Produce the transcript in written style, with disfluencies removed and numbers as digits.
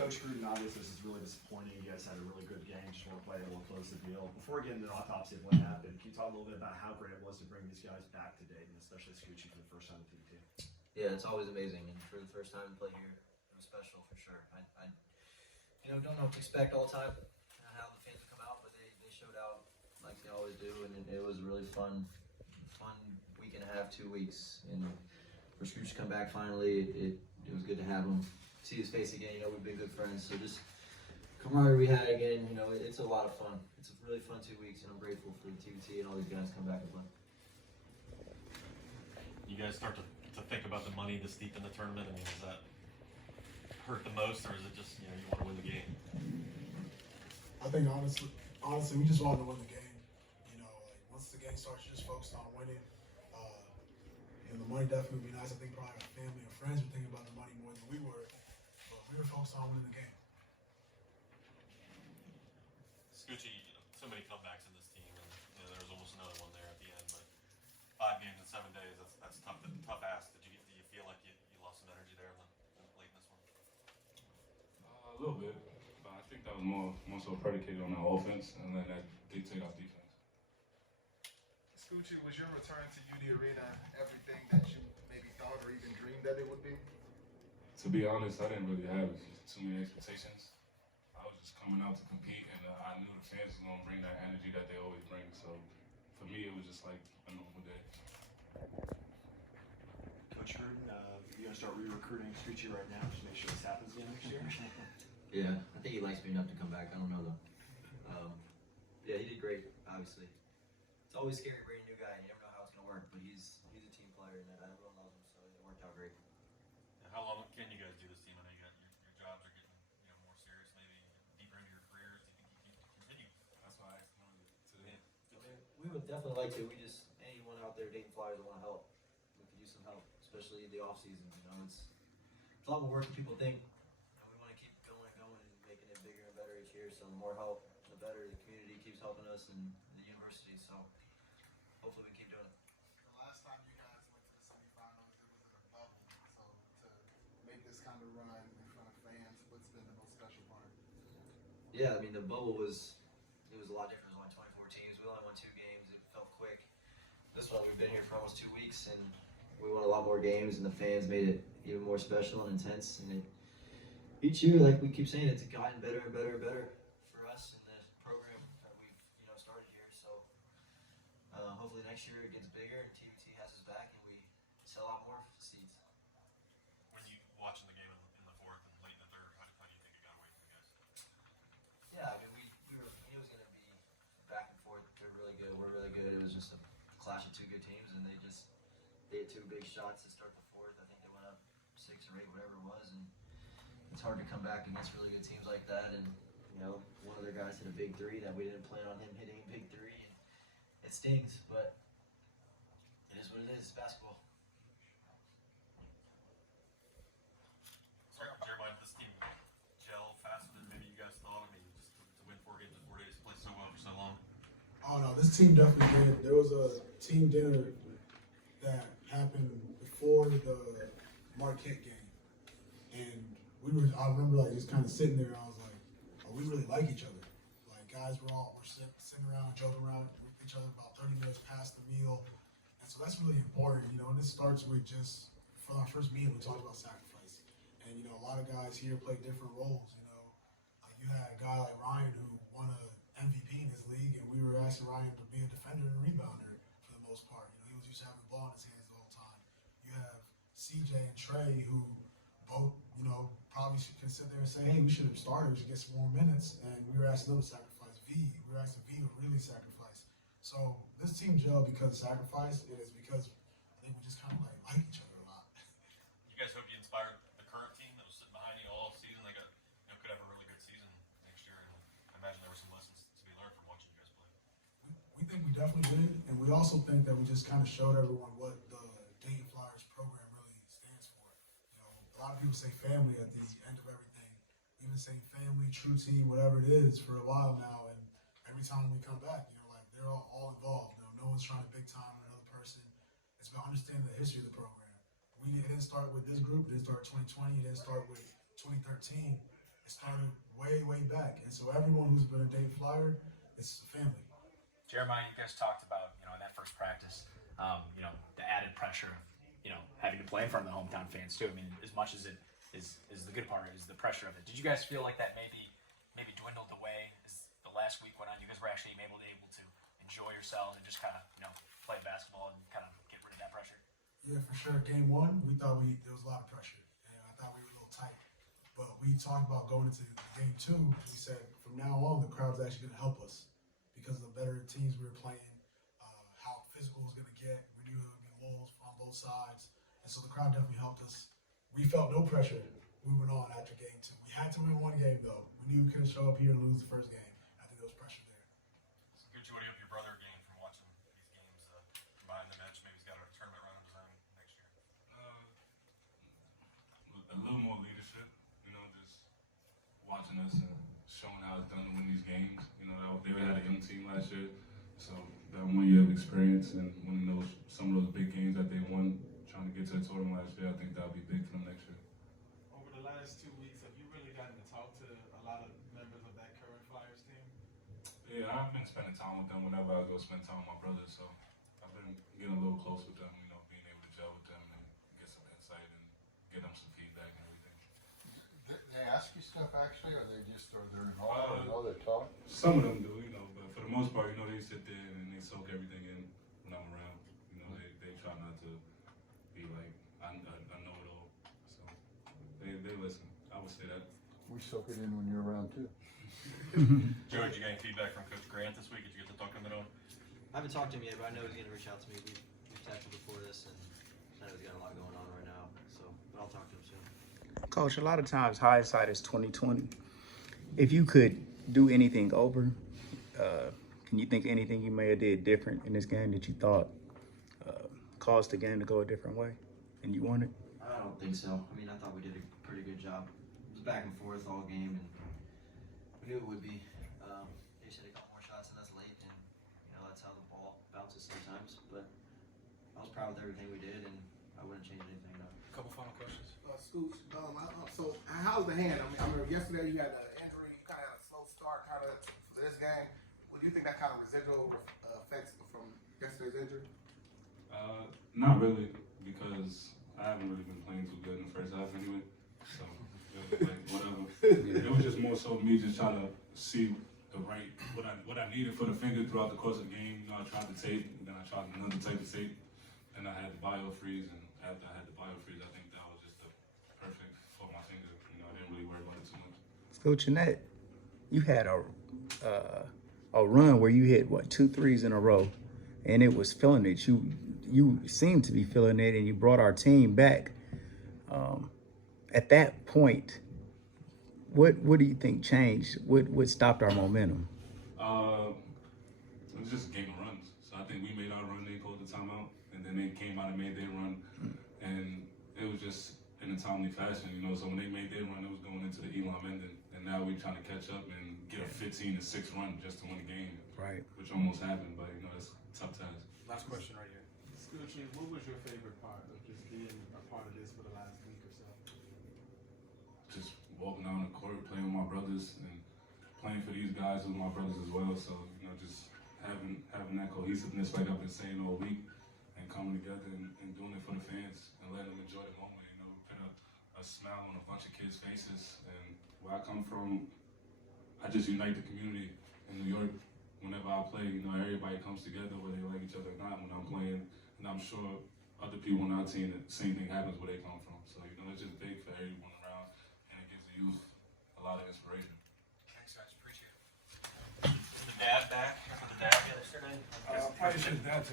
Coach Gruden, obviously this is really disappointing. You guys had a really good game, just weren't quite able to close the deal. Before we get into the autopsy of what happened, can you talk a little bit about how great it was to bring these guys back to Dayton, especially Scoochie for the first time in TBT? Yeah, it's always amazing, and for the first time to play here, it was special for sure. I don't know what to expect all the time, how the fans will come out, but they showed out like they always do, and it was a really fun week and a half, 2 weeks, and for Scooch to come back finally, it was good to have him, see his face again. We've been good friends, so just camaraderie we had again. It's a lot of fun. It's a really fun 2 weeks, and I'm grateful for the TBT and all these guys come back and play. You guys start to think about the money this deep in the tournament. I mean, does that hurt the most, or is it just you want to win the game? I think honestly, we just wanted to win the game. Once the game starts, you're just focused on winning. The money definitely would be nice. I think probably our family and friends were thinking about the money more than we were, but we were focused on winning the game. Scoochie, so many comebacks in this team, and there was almost another one there at the end. But 5 games in 7 days, that's tough. Tough ask. Do you feel like you lost some energy there late in this one? A little bit, but I think that was more so predicated on our offense, and then that dictated our defense. Scoochie, was your return to UD Arena everything that you maybe thought or even dreamed that it would be? To be honest, I didn't really have too many expectations. I was just coming out to compete, and I knew the fans were going to bring that energy that they always bring. So for me, it was just like a normal day. Coach Gruden, you're going to start re-recruiting Scoochie right now, just to make sure this happens again next year? Yeah, I think he likes me enough to come back. I don't know though. Yeah, he did great. Obviously, it's always scary bringing a new guy. You never know how it's gonna work, but he's a team player, and everyone loves him, so it worked out great. And how long can you guys do this team? I know your jobs are getting more serious, maybe deeper into your careers. Do you think you can continue? That's why I asked him today. We would definitely like to. We just anyone out there, Dayton Flyers, that want to help. We could use some help, especially in the off season. It's a lot more work than people think. We want to keep going and making it bigger and better each year. So the more help, the better. The community keeps helping us, and the university. So hopefully we can keep doing it. The last time you guys went to the semifinals, it was in a bubble. So to make this kind of run in front of fans, what's been the most special part? Yeah, I mean the bubble was a lot different. It was only 24 teams. We only won 2 games. It felt quick. This one we've been here for almost 2 weeks, and we won a lot more games, and the fans made it even more special and intense. And each year, like we keep saying, it's gotten better and better and better for us in the program that we've started here. So hopefully next year it gets bigger and TBT has us back, and we sell out more seats. When you watching the game in the fourth and late in the third, how do you think it got away from you guys? Yeah, I mean we knew it was going to be back and forth. They're really good. We're really good. It was just a clash of 2 good teams, and they had 2 big shots to start the fourth. I think they went up 6 or 8, whatever it was, and it's hard to come back against really good teams like that. And one of their guys hit a big 3 that we didn't plan on him hitting a big 3, and it stings, but it is what it is. It's basketball. Sorry, Jeremiah, this team gel faster than maybe you guys thought. I mean, just to win 4 games in 4 days, play so well for so long. Oh no, this team definitely did. There was a team dinner that happened before the Marquette game, and I remember just kind of sitting there. And I was like, "Oh, we really like each other." Like guys were sitting around, joking around with each other about 30 minutes past the meal, and so that's really important, And this starts with just for our first meeting, we talked about sacrifice, and a lot of guys here play different roles. You had a guy like Ryan who won a MVP in his league, and we were asking Ryan to be a defender and a rebounder for the most part. He was used to having the ball in his hands the whole time. You have CJ and Trey who both, probably can sit there and say, hey, we should have started, we should get some more minutes, and we were asking them to sacrifice. We were asking V to really sacrifice. So this team gelled because of sacrifice. It is because I think we just kind of like each other a lot. You guys hope you inspired the current team that was sitting behind you all season. They could have a really good season next year, and I imagine there were some lessons to be learned from watching you guys play. We think we definitely did, and we also think that we just kind of showed everyone what the Dayton Flyers program really stands for. A lot of people say family at the end of everything. We've been saying family, true team, whatever it is, for a while now, and every time we come back, they're all involved. No one's trying to big time another person. It's about understanding the history of the program. It didn't start with this group. It didn't start 2020. It didn't start with 2013. It It started way, way back. And so everyone who's been a Dayton Flyer, it's a family. Jeremiah, you guys talked about, in that first practice, the added pressure of, having to play in front of the hometown fans too. I mean, as much as it is the good part is the pressure of it. Did you guys feel like that maybe dwindled away as the last week went on? You guys were actually able to enjoy yourselves and just kind of, play basketball and kind of get rid of that pressure? Yeah, for sure. Game one, we thought there was a lot of pressure. And I thought we were a little tight. But we talked about going into game two. We said from now on, the crowd's actually going to help us because of the better teams we were playing, how physical it was going to get. We knew it would be wolves on both sides. And so the crowd definitely helped us. We felt no pressure moving on after game two. We had to win one game, though. We knew we couldn't show up here and lose the first game. I think there was pressure there. So Gucci, what do you hope your brother gained from watching these games combined the match? Maybe he's got a tournament run of his own next year. A little more leadership, just watching us and showing how it's done to win these games. They had a young team last year, so that 1 year of experience and winning some of those big games that they won, trying to get to the tournament last year, I think that'll be big for them next year. Over the last 2 weeks, have you really gotten to talk to a lot of members of that current Flyers team? Yeah, I've been spending time with them whenever I go spend time with my brothers, so I've been getting a little close with them, being able to gel with them and get some insight and get them some feedback and everything. They ask you stuff actually, or they're involved, they talk? Some of them do, but for the most part, they sit there and they soak everything in when I'm around. They try not to be like, I know-it-all, so they listen. I would say that. We soak it in when you're around too. Joe, did you get any feedback from Coach Grant this week? Did you get to talk to him at all? I haven't talked to him yet, but I know he's going to reach out to me. We've tackled before this, and I know he's got a lot going on right now. But I'll talk to him soon. Coach, a lot of times hindsight is 20/20. If you could do anything over, can you think anything you may have did different in this game that you thought caused the game to go a different way, and you won it? I don't think so. I mean, I thought we did a pretty good job. It was back and forth all game, and we knew it would be. They just hit a couple more shots in us late, and that's how the ball bounces sometimes. But I was proud with everything we did, and I wouldn't change anything. No. A couple final questions. Scooch, so how's the hand? I remember yesterday you had an injury, you kind of had a slow start for this game. Well, do you think that kind of residual effects from yesterday's injury? Not really, because I haven't really been playing too good in the first half anyway. So it was like whatever. It was just more so me just trying to see what I needed for the finger throughout the course of the game. I tried the tape, and then I tried another type of tape, and I had the biofreeze, and after I had the biofreeze, I think that was just the perfect for my finger. I didn't really worry about it too much. Coach Jeanette, you had a run where you hit 2 threes in a row, and it was feeling it. You seemed to be feeling it, and you brought our team back. At that point, what do you think changed? What stopped our momentum? It was just a game of runs. So I think we made our run, they called the timeout, and then they came out and made their run, and it was just in a timely fashion, So when they made their run, it was going into the Elon ending, and now we're trying to catch up and get a 15-6 run just to win the game. Right. Which almost happened, but it's a tough task. Last question right here. Scoochie, what was your favorite part of just being a part of this for the last week or so? Just walking down the court, playing with my brothers, and playing for these guys with my brothers as well. So just having that cohesiveness, like I've been saying all week, and coming together and doing it for the fans and letting them enjoy the moment. Put a smile on a bunch of kids' faces. And where I come from, I just unite the community in New York. Whenever I play, everybody comes together, whether they like each other or not, when I'm playing. And I'm sure other people on our team, the same thing happens where they come from. So, it's just big for everyone around, and it gives the youth a lot of inspiration. Thanks, guys. Appreciate it. Is the dad back? Is the dad yesterday? Probably should have